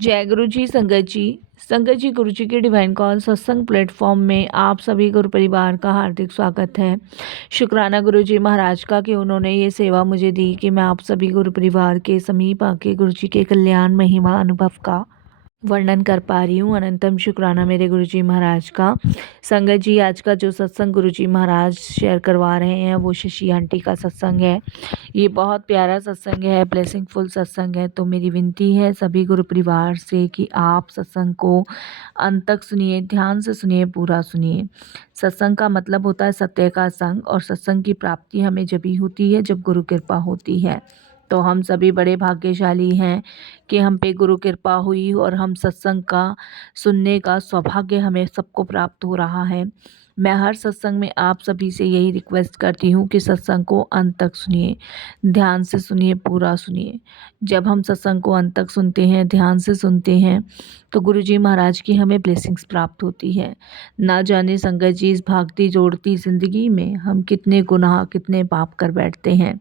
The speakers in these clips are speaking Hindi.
जय गुरु जी, संगत जी। संगत जी, गुरु जी के डिवाइन कॉल सत्संग प्लेटफॉर्म में आप सभी गुरु परिवार का हार्दिक स्वागत है। शुक्राना गुरु जी महाराज का कि उन्होंने ये सेवा मुझे दी कि मैं आप सभी गुरु परिवार के समीप आके गुरु जी के कल्याण महिमा अनुभव का वर्णन कर पा रही हूँ। अनंतम शुक्राना मेरे गुरुजी महाराज का। संगत जी, आज का जो सत्संग गुरुजी महाराज शेयर करवा रहे हैं वो शशि आंटी का सत्संग है। ये बहुत प्यारा सत्संग है, ब्लेसिंगफुल सत्संग है। तो मेरी विनती है सभी गुरु परिवार से कि आप सत्संग को अंत तक सुनिए, ध्यान से सुनिए, पूरा सुनिए। सत्संग का मतलब होता है सत्य का संग, और सत्संग की प्राप्ति हमें जब ही होती है जब गुरु कृपा होती है। तो हम सभी बड़े भाग्यशाली हैं कि हम पे गुरु कृपा हुई और हम सत्संग का सुनने का सौभाग्य हमें सबको प्राप्त हो रहा है। मैं हर सत्संग में आप सभी से यही रिक्वेस्ट करती हूँ कि सत्संग को अंत तक सुनिए, ध्यान से सुनिए, पूरा सुनिए। जब हम सत्संग को अंत तक सुनते हैं, ध्यान से सुनते हैं, तो गुरुजी महाराज की हमें ब्लेसिंग्स प्राप्त होती है। ना जाने संगत जी, इस भागती जोड़ती ज़िंदगी में हम कितने गुनाह, कितने पाप कर बैठते हैं।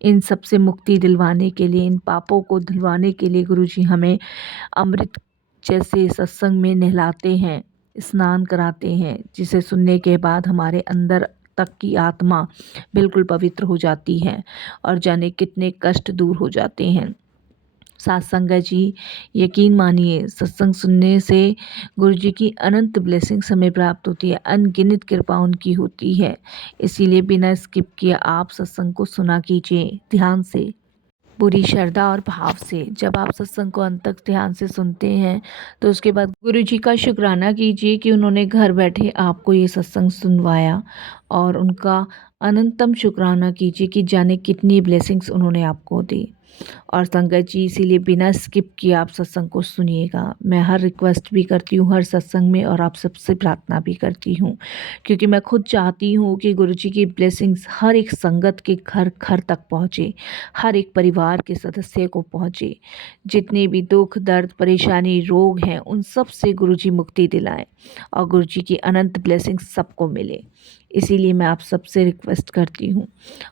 इन सब से मुक्ति दिलवाने के लिए, इन पापों को धुलवाने के लिए गुरुजी हमें अमृत जैसे सत्संग में नहलाते हैं, स्नान कराते हैं, जिसे सुनने के बाद हमारे अंदर तक की आत्मा बिल्कुल पवित्र हो जाती है और जाने कितने कष्ट दूर हो जाते हैं। साथ संगत जी, यकीन मानिए, सत्संग सुनने से गुरु जी की अनंत ब्लेसिंग्स हमें प्राप्त होती है, अनगिनत कृपा उनकी होती है। इसीलिए बिना स्किप किए आप सत्संग को सुना कीजिए, ध्यान से, पूरी श्रद्धा और भाव से। जब आप सत्संग को अंत तक ध्यान से सुनते हैं तो उसके बाद गुरु जी का शुक्राना कीजिए कि उन्होंने घर बैठे आपको ये सत्संग सुनवाया, और उनका अनंतम शुक्राना कीजिए कि जाने कितनी ब्लेसिंग्स उन्होंने आपको दी। और संगत जी, इसीलिए बिना स्किप किए आप सत्संग को सुनिएगा। मैं हर रिक्वेस्ट भी करती हूँ हर सत्संग में, और आप सबसे प्रार्थना भी करती हूँ, क्योंकि मैं खुद चाहती हूँ कि गुरु जी की ब्लेसिंग्स हर एक संगत के घर घर तक पहुँचे, हर एक परिवार के सदस्य को पहुँचे। जितने भी दुख, दर्द, परेशानी, रोग हैं, उन सब से गुरु जी मुक्ति दिलाएं और गुरु जी की अनंत ब्लेसिंग्स सबको मिले। इसीलिए मैं आप सबसे रिक्वेस्ट करती हूँ।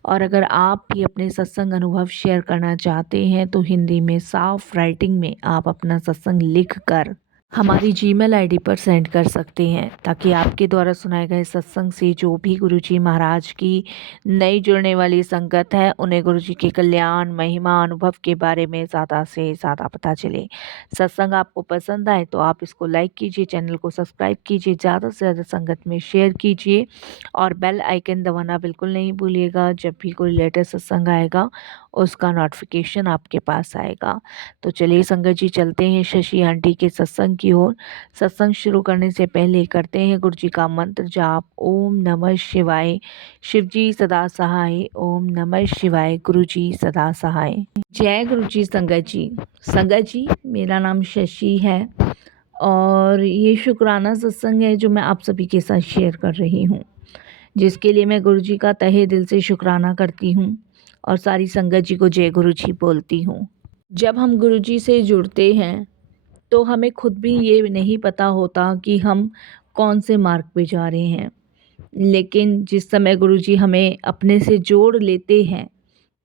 और अगर आप भी अपने सत्संग अनुभव शेयर करना चाहते हैं तो हिंदी में साफ राइटिंग में आप अपना सत्संग लिख कर हमारी जीमेल आईडी पर सेंड कर सकते हैं, ताकि आपके द्वारा सुनाए गए सत्संग से जो भी गुरुजी महाराज की नई जुड़ने वाली संगत है उन्हें गुरुजी के कल्याण, महिमा, अनुभव के बारे में ज़्यादा से ज़्यादा पता चले। सत्संग आपको पसंद आए तो आप इसको लाइक कीजिए, चैनल को सब्सक्राइब कीजिए, ज़्यादा से ज़्यादा संगत में शेयर कीजिए, और बेल आइकन दबाना बिल्कुल नहीं भूलिएगा। जब भी कोई लेटेस्ट सत्संग आएगा उसका नोटिफिकेशन आपके पास आएगा। तो चलिए संगत जी, चलते हैं शशि आंटी के सत्संग की ओर। सत्संग शुरू करने से पहले करते हैं गुरु जी का मंत्र जाप। ओम नमः शिवाय, शिव जी सदा सहाय। ओम नमः शिवाय, गुरु जी सदा सहाय। जय गुरु जी। संगत जी, संगत जी, मेरा नाम शशि है और ये शुक्राना सत्संग है जो मैं आप सभी के साथ शेयर कर रही हूँ, जिसके लिए मैं गुरु जी का तहे दिल से शुक्राना करती हूँ और सारी संगत जी को जय गुरु जी बोलती हूँ। जब हम गुरु जी से जुड़ते हैं तो हमें खुद भी ये नहीं पता होता कि हम कौन से मार्ग पे जा रहे हैं, लेकिन जिस समय गुरु जी हमें अपने से जोड़ लेते हैं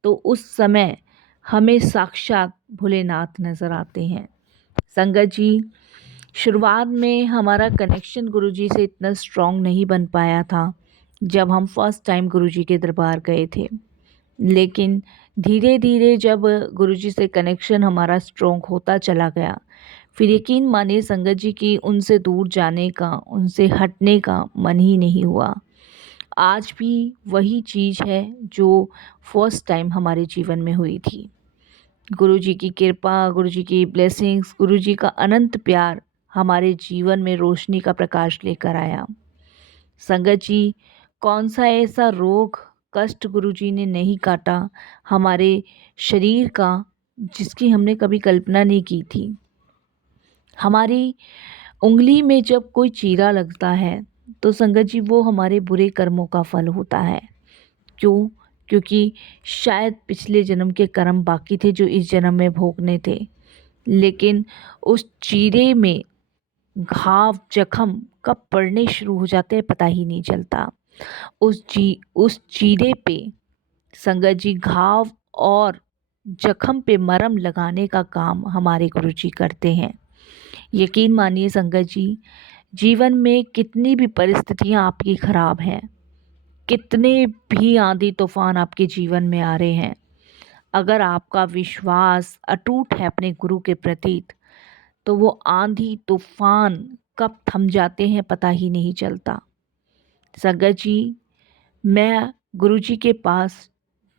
तो उस समय हमें साक्षात भोलेनाथ नज़र आते हैं। संगत जी, शुरुआत में हमारा कनेक्शन गुरु जी से इतना स्ट्रॉन्ग नहीं बन पाया था जब हम फर्स्ट टाइम गुरु जी के दरबार गए थे, लेकिन धीरे धीरे जब गुरु जी से कनेक्शन हमारा स्ट्रॉन्ग होता चला गया, फिर यकीन मानिए संगत जी की उनसे दूर जाने का, उनसे हटने का मन ही नहीं हुआ। आज भी वही चीज़ है जो फर्स्ट टाइम हमारे जीवन में हुई थी। गुरु जी की कृपा, गुरु जी की ब्लेसिंग्स, गुरु जी का अनंत प्यार हमारे जीवन में रोशनी का प्रकाश लेकर आया। संगत जी, कौन सा ऐसा रोग, कष्ट गुरु जी ने नहीं काटा हमारे शरीर का जिसकी हमने कभी कल्पना नहीं की थी। हमारी उंगली में जब कोई चीरा लगता है तो संगत जी वो हमारे बुरे कर्मों का फल होता है। क्यों? क्योंकि शायद पिछले जन्म के कर्म बाकी थे जो इस जन्म में भोगने थे, लेकिन उस चीरे में घाव, जख्म कब पड़ने शुरू हो जाते हैं पता ही नहीं चलता। उस चीरे पे संगत जी घाव और जख्म पे मरहम लगाने का काम हमारे गुरुजी करते हैं। यकीन मानिए संगत जी, जीवन में कितनी भी परिस्थितियाँ आपकी ख़राब हैं, कितने भी आंधी तूफ़ान आपके जीवन में आ रहे हैं, अगर आपका विश्वास अटूट है अपने गुरु के प्रति, तो वो आंधी तूफ़ान कब थम जाते हैं पता ही नहीं चलता। संगत जी, मैं गुरुजी के पास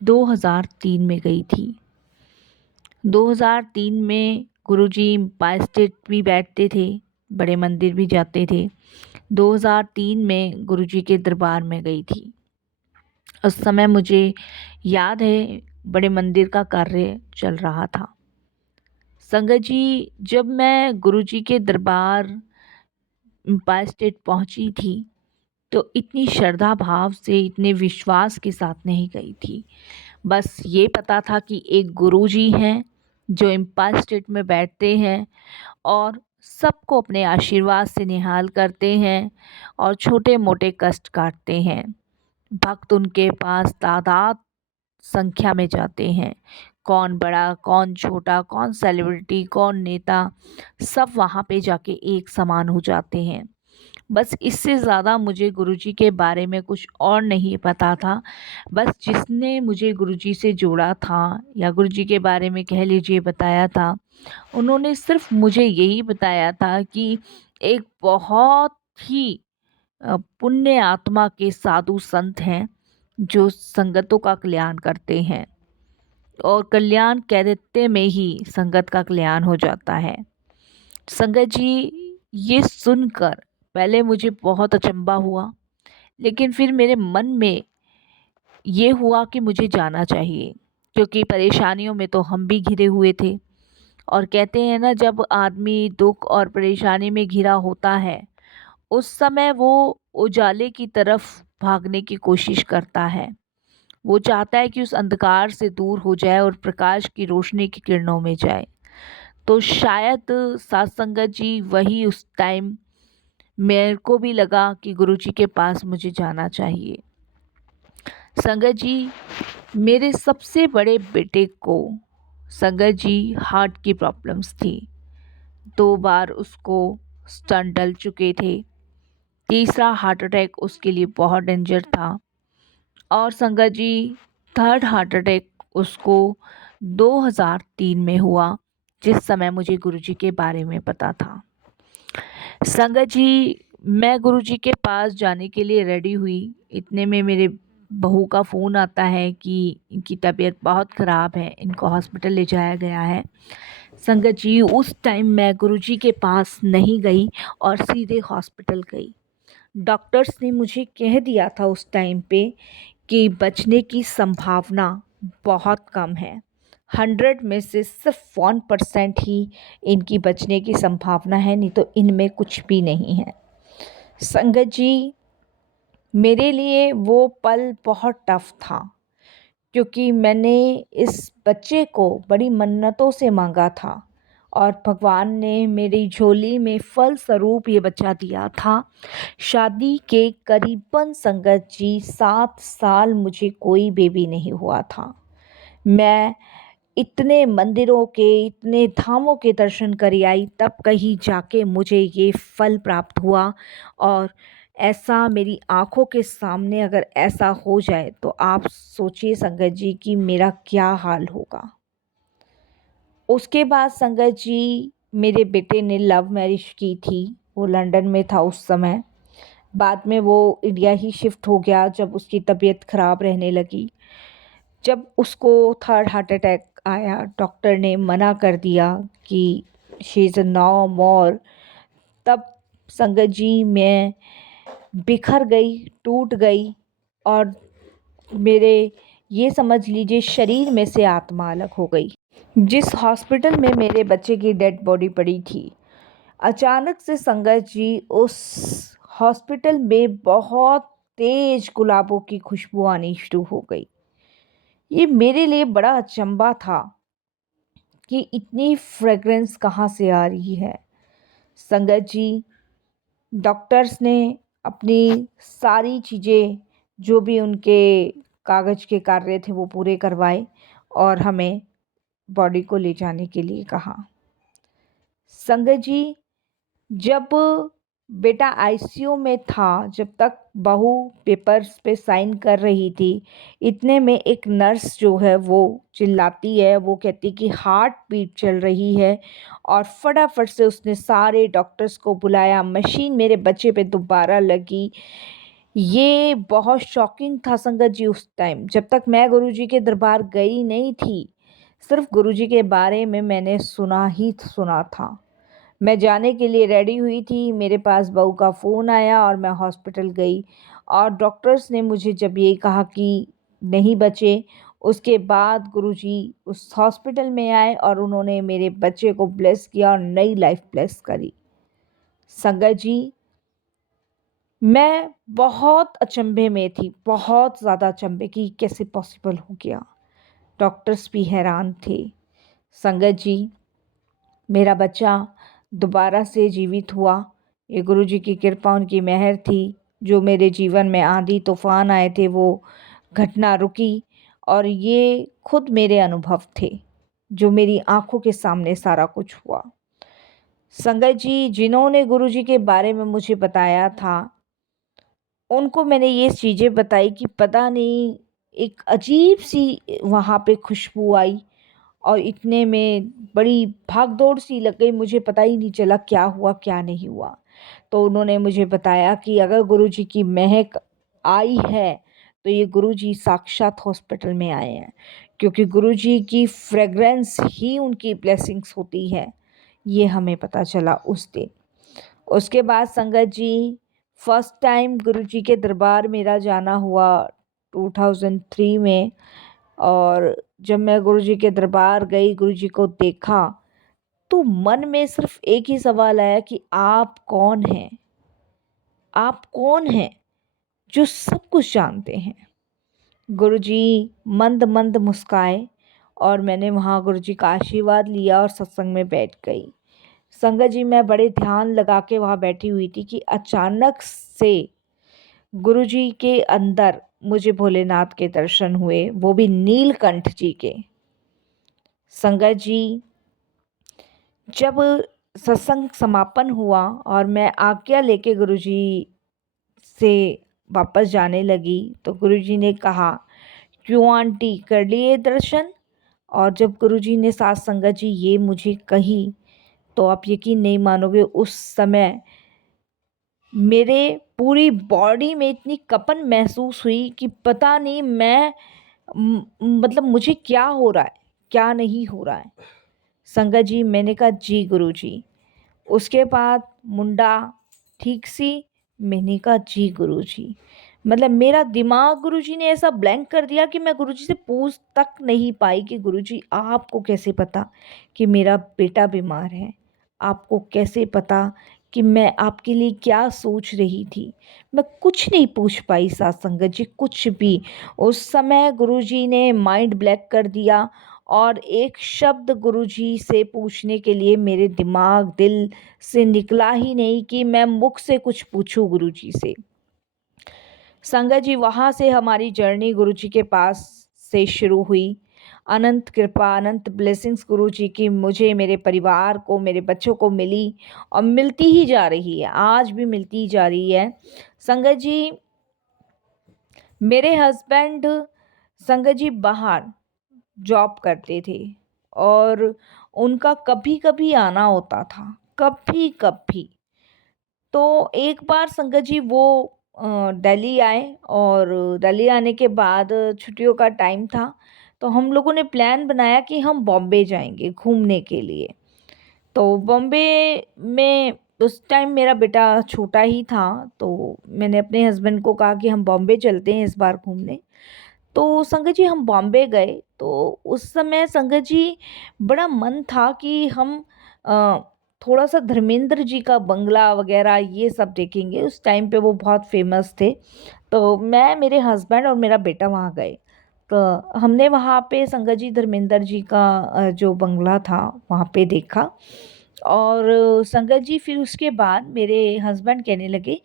2003 में गई थी। 2003 में गुरुजी बाय स्टेट भी बैठते थे, बड़े मंदिर भी जाते थे। 2003 में गुरुजी के दरबार में गई थी। उस समय मुझे याद है बड़े मंदिर का कार्य चल रहा था। संगत जी, जब मैं गुरुजी के दरबार बाय स्टेट पहुंची थी तो इतनी श्रद्धा भाव से, इतने विश्वास के साथ नहीं गई थी। बस ये पता था कि एक गुरुजी हैं जो एम्पायर स्टेट में बैठते हैं और सबको अपने आशीर्वाद से निहाल करते हैं और छोटे मोटे कष्ट काटते हैं। भक्त उनके पास तादाद संख्या में जाते हैं। कौन बड़ा, कौन छोटा, कौन सेलिब्रिटी, कौन नेता, सब वहाँ पे जाके एक समान हो जाते हैं। बस इससे ज़्यादा मुझे गुरुजी के बारे में कुछ और नहीं पता था। बस जिसने मुझे गुरुजी से जोड़ा था या गुरुजी के बारे में कह लीजिए बताया था, उन्होंने सिर्फ मुझे यही बताया था कि एक बहुत ही पुण्य आत्मा के साधु संत हैं जो संगतों का कल्याण करते हैं और कल्याण कहते में ही संगत का कल्याण हो जाता है। संगत जी, ये सुनकर पहले मुझे बहुत अचंभा हुआ, लेकिन फिर मेरे मन में ये हुआ कि मुझे जाना चाहिए, क्योंकि परेशानियों में तो हम भी घिरे हुए थे। और कहते हैं ना, जब आदमी दुख और परेशानी में घिरा होता है, उस समय वो उजाले की तरफ भागने की कोशिश करता है। वो चाहता है कि उस अंधकार से दूर हो जाए और प्रकाश की रोशनी की किरणों में जाए। तो शायद साथ संगत जी वही उस टाइम मेरे को भी लगा कि गुरुजी के पास मुझे जाना चाहिए। संगत जी, मेरे सबसे बड़े बेटे को संगत जी हार्ट की प्रॉब्लम्स थी। 2 बार उसको स्टंट डल चुके थे। तीसरा हार्ट अटैक उसके लिए बहुत डेंजर था। और संगत जी, थर्ड हार्ट अटैक उसको 2003 में हुआ, जिस समय मुझे गुरुजी के बारे में पता था। संगत जी, मैं गुरुजी के पास जाने के लिए रेडी हुई। इतने में मेरे बहू का फ़ोन आता है कि इनकी तबीयत बहुत ख़राब है, इनको हॉस्पिटल ले जाया गया है। संगत जी, उस टाइम मैं गुरुजी के पास नहीं गई और सीधे हॉस्पिटल गई। डॉक्टर्स ने मुझे कह दिया था उस टाइम पे कि बचने की संभावना बहुत कम है। 100 में से सिर्फ 1% ही इनकी बचने की संभावना है, नहीं तो इनमें कुछ भी नहीं है। संगत जी, मेरे लिए वो पल बहुत टफ था, क्योंकि मैंने इस बच्चे को बड़ी मन्नतों से मांगा था और भगवान ने मेरी झोली में फल स्वरूप ये बच्चा दिया था। शादी के करीबन संगत जी 7 साल मुझे कोई बेबी नहीं हुआ था। मैं इतने मंदिरों के, इतने धामों के दर्शन कर आई, तब कहीं जाके मुझे ये फल प्राप्त हुआ। और ऐसा मेरी आँखों के सामने अगर ऐसा हो जाए तो आप सोचिए संगत जी कि मेरा क्या हाल होगा। उसके बाद संगत जी, मेरे बेटे ने लव मैरिज की थी। वो लंदन में था उस समय। बाद में वो इंडिया ही शिफ्ट हो गया जब उसकी तबीयत ख़राब रहने लगी। जब उसको थर्ड हार्ट अटैक आया, डॉक्टर ने मना कर दिया कि शी इज़ नो मोर। तब संगत जी मैं बिखर गई, टूट गई और मेरे, ये समझ लीजिए, शरीर में से आत्मा अलग हो गई। जिस हॉस्पिटल में मेरे बच्चे की डेड बॉडी पड़ी थी, अचानक से संगत जी उस हॉस्पिटल में बहुत तेज गुलाबों की खुशबू आनी शुरू हो गई। ये मेरे लिए बड़ा अचंभा था कि इतनी फ्रेगरेंस कहाँ से आ रही है। संगत जी, डॉक्टर्स ने अपनी सारी चीज़ें, जो भी उनके कागज़ के कार्य थे, वो पूरे करवाए और हमें बॉडी को ले जाने के लिए कहा। संगत जी, जब बेटा आईसीयू में था, जब तक बहू पेपर्स पे साइन कर रही थी, इतने में एक नर्स जो है वो चिल्लाती है, वो कहती कि हार्ट बीट चल रही है, और फटाफट से उसने सारे डॉक्टर्स को बुलाया। मशीन मेरे बच्चे पे दोबारा लगी। ये बहुत शॉकिंग था संगत जी उस टाइम, जब तक मैं गुरुजी के दरबार गई नहीं थी। सिर्फ गुरुजी के बारे में मैंने सुना ही सुना था। मैं जाने के लिए रेडी हुई थी, मेरे पास बहू का फ़ोन आया और मैं हॉस्पिटल गई, और डॉक्टर्स ने मुझे जब ये कहा कि नहीं बचे, उसके बाद गुरुजी उस हॉस्पिटल में आए और उन्होंने मेरे बच्चे को ब्लेस किया और नई लाइफ ब्लेस करी। संगत जी, मैं बहुत अचंभे में थी, बहुत ज़्यादा अचंभे कि कैसे पॉसिबल हो गया। डॉक्टर्स भी हैरान थे। संगत जी, मेरा बच्चा दोबारा से जीवित हुआ। ये गुरुजी की कृपा, उनकी मेहर थी। जो मेरे जीवन में आंधी तूफान आए थे वो घटना रुकी, और ये खुद मेरे अनुभव थे, जो मेरी आंखों के सामने सारा कुछ हुआ। संगत जी, जिन्होंने गुरुजी के बारे में मुझे बताया था, उनको मैंने ये चीज़ें बताई कि पता नहीं एक अजीब सी वहाँ पे खुशबू आई, और इतने में बड़ी भाग-दौड़ सी लग गई, मुझे पता ही नहीं चला क्या हुआ, क्या नहीं हुआ। तो उन्होंने मुझे बताया कि अगर गुरुजी की महक आई है, तो ये गुरुजी साक्षात हॉस्पिटल में आए हैं, क्योंकि गुरुजी की फ्रेग्रेंस ही उनकी ब्लेसिंग्स होती है। ये हमें पता चला उस दिन। उसके बाद संगत जी, फर्स्ट टाइम गुरुजी के दरबार मेरा जाना हुआ 2003 में, और जब मैं गुरुजी के दरबार गई, गुरुजी को देखा, तो मन में सिर्फ एक ही सवाल आया कि आप कौन हैं? आप कौन हैं जो सब कुछ जानते हैं? गुरुजी मंद-मंद मुस्काए, और मैंने वहाँ गुरुजी का आशीर्वाद लिया और सत्संग में बैठ गई। संगत जी, मैं बड़े ध्यान लगा के वहाँ बैठी हुई थी कि अचानक से गुरुजी के अंदर मुझे भोलेनाथ के दर्शन हुए, वो भी नीलकंठ जी के। संगत जी, जब सत्संग समापन हुआ और मैं आज्ञा लेके गुरुजी से वापस जाने लगी, तो गुरुजी ने कहा, क्यों आंटी, कर लिए दर्शन? और जब गुरुजी ने साथ संगत जी ये मुझे कही, तो आप यकीन नहीं मानोगे, उस समय मेरे पूरी बॉडी में इतनी कपन महसूस हुई कि पता नहीं मैं मतलब मुझे क्या हो रहा है, क्या नहीं हो रहा है। संगत जी, मैंने कहा जी गुरुजी। उसके बाद मुंडा ठीक सी, मैंने कहा जी गुरुजी। मतलब मेरा दिमाग गुरुजी ने ऐसा ब्लैंक कर दिया कि मैं गुरुजी से पूछ तक नहीं पाई कि गुरुजी आपको कैसे पता कि मेरा बेटा बीमार है? आपको कैसे पता कि मैं आपके लिए क्या सोच रही थी? मैं कुछ नहीं पूछ पाई साथ संगत जी, कुछ भी। उस समय गुरुजी ने माइंड ब्लैंक कर दिया, और एक शब्द गुरुजी से पूछने के लिए मेरे दिमाग दिल से निकला ही नहीं कि मैं मुख से कुछ पूछूं गुरुजी से। संगत जी, वहाँ से हमारी जर्नी गुरुजी के पास से शुरू हुई। अनंत कृपा, अनंत ब्लेसिंग्स गुरुजी की मुझे, मेरे परिवार को, मेरे बच्चों को मिली, और मिलती ही जा रही है, आज भी मिलती ही जा रही है। संगत जी, मेरे हस्बैंड संगत जी बाहर जॉब करते थे, और उनका कभी-कभी आना होता था, कभी-कभी। तो एक बार संगत जी वो दिल्ली आए, और दिल्ली आने के बाद छुट्टियों का टाइम था, तो हम लोगों ने प्लान बनाया कि हम बॉम्बे जाएंगे घूमने के लिए। तो बॉम्बे में उस टाइम मेरा बेटा छोटा ही था, तो मैंने अपने हस्बैंड को कहा कि हम बॉम्बे चलते हैं इस बार घूमने। तो संगत जी, हम बॉम्बे गए, तो उस समय संगत जी बड़ा मन था कि हम अ, थोड़ा-सा धर्मेंद्र जी का बंगला वग़ैरह ये सब देखेंगे, उस टाइम पे वो बहुत फ़ेमस थे। तो मैं, मेरे हस्बैंड और मेरा बेटा वहाँ गए। तो हमने वहाँ पे संगत जी धर्मेंद्र जी का जो बंगला था वहाँ पे देखा, और संगत जी फिर उसके बाद मेरे हस्बैंड कहने लगे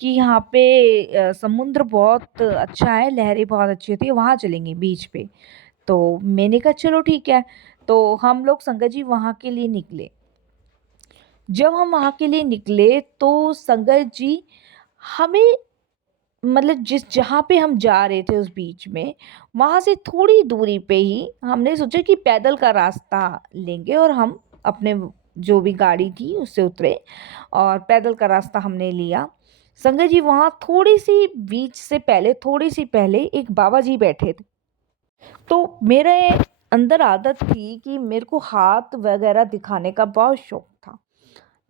कि यहाँ पे समुद्र बहुत अच्छा है, लहरें बहुत अच्छी होती है, वहाँ चलेंगे बीच पे। तो मैंने कहा चलो ठीक है। तो हम लोग संगत जी वहाँ के लिए निकले। जब हम वहाँ के लिए निकले तो संगत जी हमें मतलब जिस जहाँ पे हम जा रहे थे उस बीच में, वहाँ से थोड़ी दूरी पे ही हमने सोचा कि पैदल का रास्ता लेंगे और हम अपने जो भी गाड़ी थी उससे उतरे और पैदल का रास्ता हमने लिया। संगत जी वहाँ थोड़ी-सी बीच से पहले थोड़ी-सी पहले एक बाबा जी बैठे थे। तो मेरे अंदर आदत थी कि मेरे को हाथ वगैरह दिखाने का बहुत शौक था।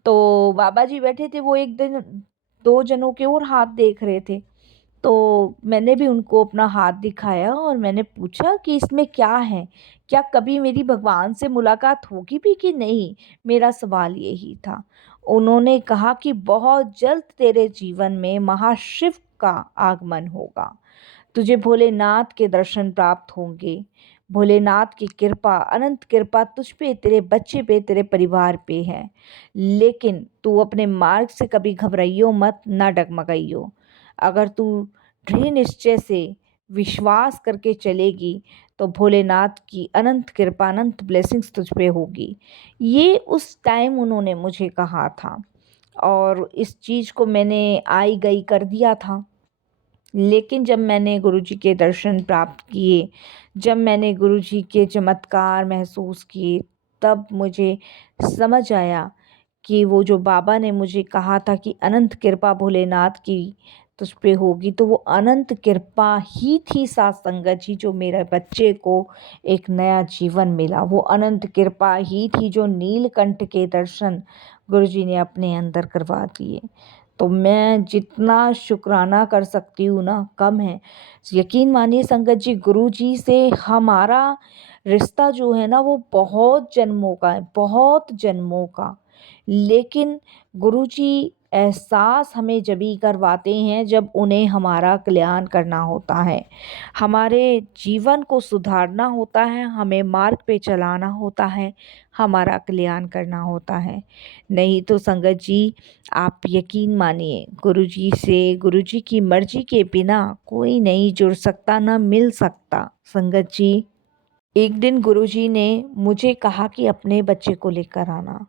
तो बाबा जी बैठे थे, वो एक दिन 2 जनों के और हाथ देख रहे थे। तो मैंने भी उनको अपना हाथ दिखाया और मैंने पूछा कि इसमें क्या है? क्या कभी मेरी भगवान से मुलाकात होगी भी कि नहीं? मेरा सवाल यही था। उन्होंने कहा कि बहुत जल्द तेरे जीवन में महाशिव का आगमन होगा। तुझे भोलेनाथ के दर्शन प्राप्त होंगे। भोलेनाथ की कृपा, अनंत कृपा तुझ पे, तेरे बच्चे पे, तेरे परिवार पे है। लेकिन तू अपने मार्ग से कभी घबराइयो मत, ना डगमगाइयो। अगर तू दृढ़ निश्चय से विश्वास करके चलेगी तो भोलेनाथ की अनंत कृपा, अनंत ब्लेसिंग्स तुझ पे होगी। ये उस टाइम उन्होंने मुझे कहा था और इस चीज़ को मैंने आई गई कर दिया था। लेकिन जब मैंने गुरुजी के दर्शन प्राप्त किए, जब मैंने गुरुजी के चमत्कार महसूस किए, तब मुझे समझ आया कि वो जो बाबा ने मुझे कहा था कि अनंत कृपा भोलेनाथ की तुझ पे होगी, तो वो अनंत कृपा ही थी साथ संगत जी, जो मेरे बच्चे को एक नया जीवन मिला। वो अनंत कृपा ही थी जो नीलकंठ के दर्शन गुरुजी ने अपने अंदर करवा दिए। तो मैं जितना शुक्राना कर सकती हूँ ना कम है। यकीन मानिए संगत जी, गुरुजी से हमारा रिश्ता जो है ना वो बहुत जन्मों का है, बहुत जन्मों का। लेकिन गुरुजी एहसास हमें जभी करवाते हैं जब उन्हें हमारा कल्याण करना होता है, हमारे जीवन को सुधारना होता है, हमें मार्ग पे चलाना होता है, हमारा कल्याण करना होता है। नहीं तो संगत जी, आप यकीन मानिए गुरुजी से, गुरुजी की मर्जी के बिना कोई नहीं जुड़ सकता, ना मिल सकता। संगत जी, एक दिन गुरुजी ने मुझे कहा कि अपने बच्चे को लेकर आना।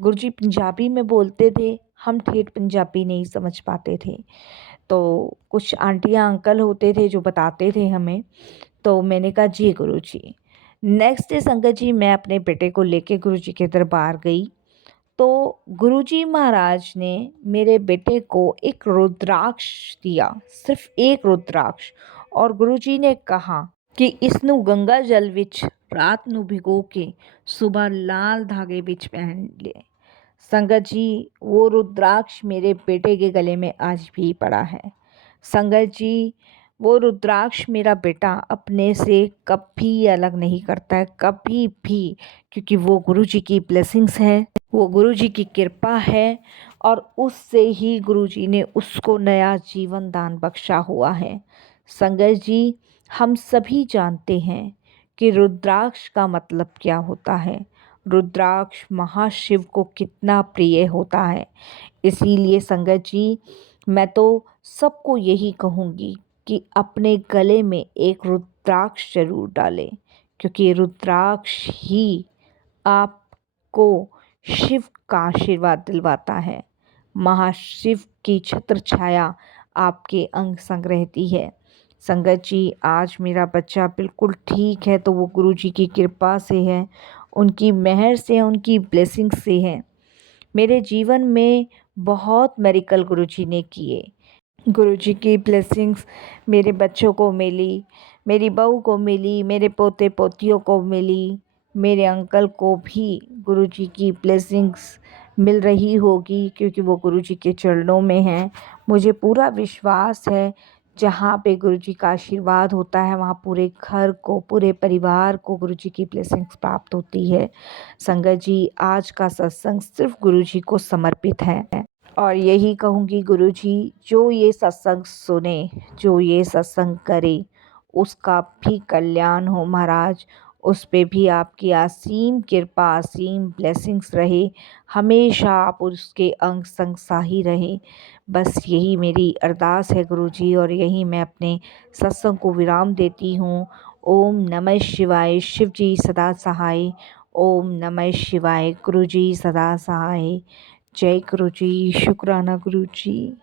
गुरुजी पंजाबी में बोलते थे, हम ठेठ पंजाबी नहीं समझ पाते थे। तो कुछ आंटियाँ अंकल होते थे जो बताते थे हमें। तो मैंने कहा जी गुरुजी। नेक्स्ट डे संगत जी मैं अपने बेटे को लेके गुरुजी के दरबार गई। तो गुरुजी महाराज ने मेरे बेटे को एक रुद्राक्ष दिया, सिर्फ एक रुद्राक्ष, और गुरुजी ने कहा कि इसनू गंगा जल विच रात नू भिगो के सुबह लाल धागे विच पहन ले। संगत जी, वो रुद्राक्ष मेरे बेटे के गले में आज भी पड़ा है। संगत जी, वो रुद्राक्ष मेरा बेटा अपने से कभी अलग नहीं करता है, कभी भी, क्योंकि वो गुरुजी की ब्लेसिंग्स है, वो गुरुजी की कृपा है और उससे ही गुरुजी ने उसको नया जीवन दान बख्शा हुआ है। संगत जी, हम सभी जानते हैं कि रुद्राक्ष का मतलब क्या होता है। रुद्राक्ष महाशिव को कितना प्रिय होता है। इसीलिए संगत जी, मैं तो सबको यही कहूँगी कि अपने गले में एक रुद्राक्ष ज़रूर डालें, क्योंकि रुद्राक्ष ही आपको शिव का आशीर्वाद दिलवाता है। महाशिव की छत्र छाया आपके अंग संग रहती है। संगत जी, आज मेरा बच्चा बिल्कुल ठीक है तो वो गुरुजी की कृपा से है, उनकी मेहर से, उनकी ब्लेसिंग से है। मेरे जीवन में बहुत मेरिकल गुरुजी ने किए। गुरुजी की ब्लेसिंग्स मेरे बच्चों को मिली, मेरी बहू को मिली, मेरे पोते पोतियों को मिली, मेरे अंकल को भी गुरुजी की ब्लेसिंग्स मिल रही होगी, क्योंकि वो गुरुजी के चरणों में हैं। मुझे पूरा विश्वास है जहाँ पे गुरुजी का आशीर्वाद होता है वहाँ पूरे घर को, पूरे परिवार को गुरुजी की ब्लेसिंग्स प्राप्त होती है। संगत जी, आज का सत्संग सिर्फ गुरुजी को समर्पित है और यही कहूँगी गुरुजी, जो ये सत्संग सुने, जो ये सत्संग करे, उसका भी कल्याण हो महाराज। उस पे भी आपकी असीम कृपा, असीम ब्लेसिंग्स रहे, हमेशा आप उसके अंग संग साही रहें। बस यही मेरी अरदास है गुरुजी, और यही मैं अपने सत्संग को विराम देती हूँ। ओम नमः शिवाय। शिव जी सदा सहाय। ओम नमः शिवाय। गुरु जी सदा सहाय। जय गुरु जी। शुक्राना गुरु जी।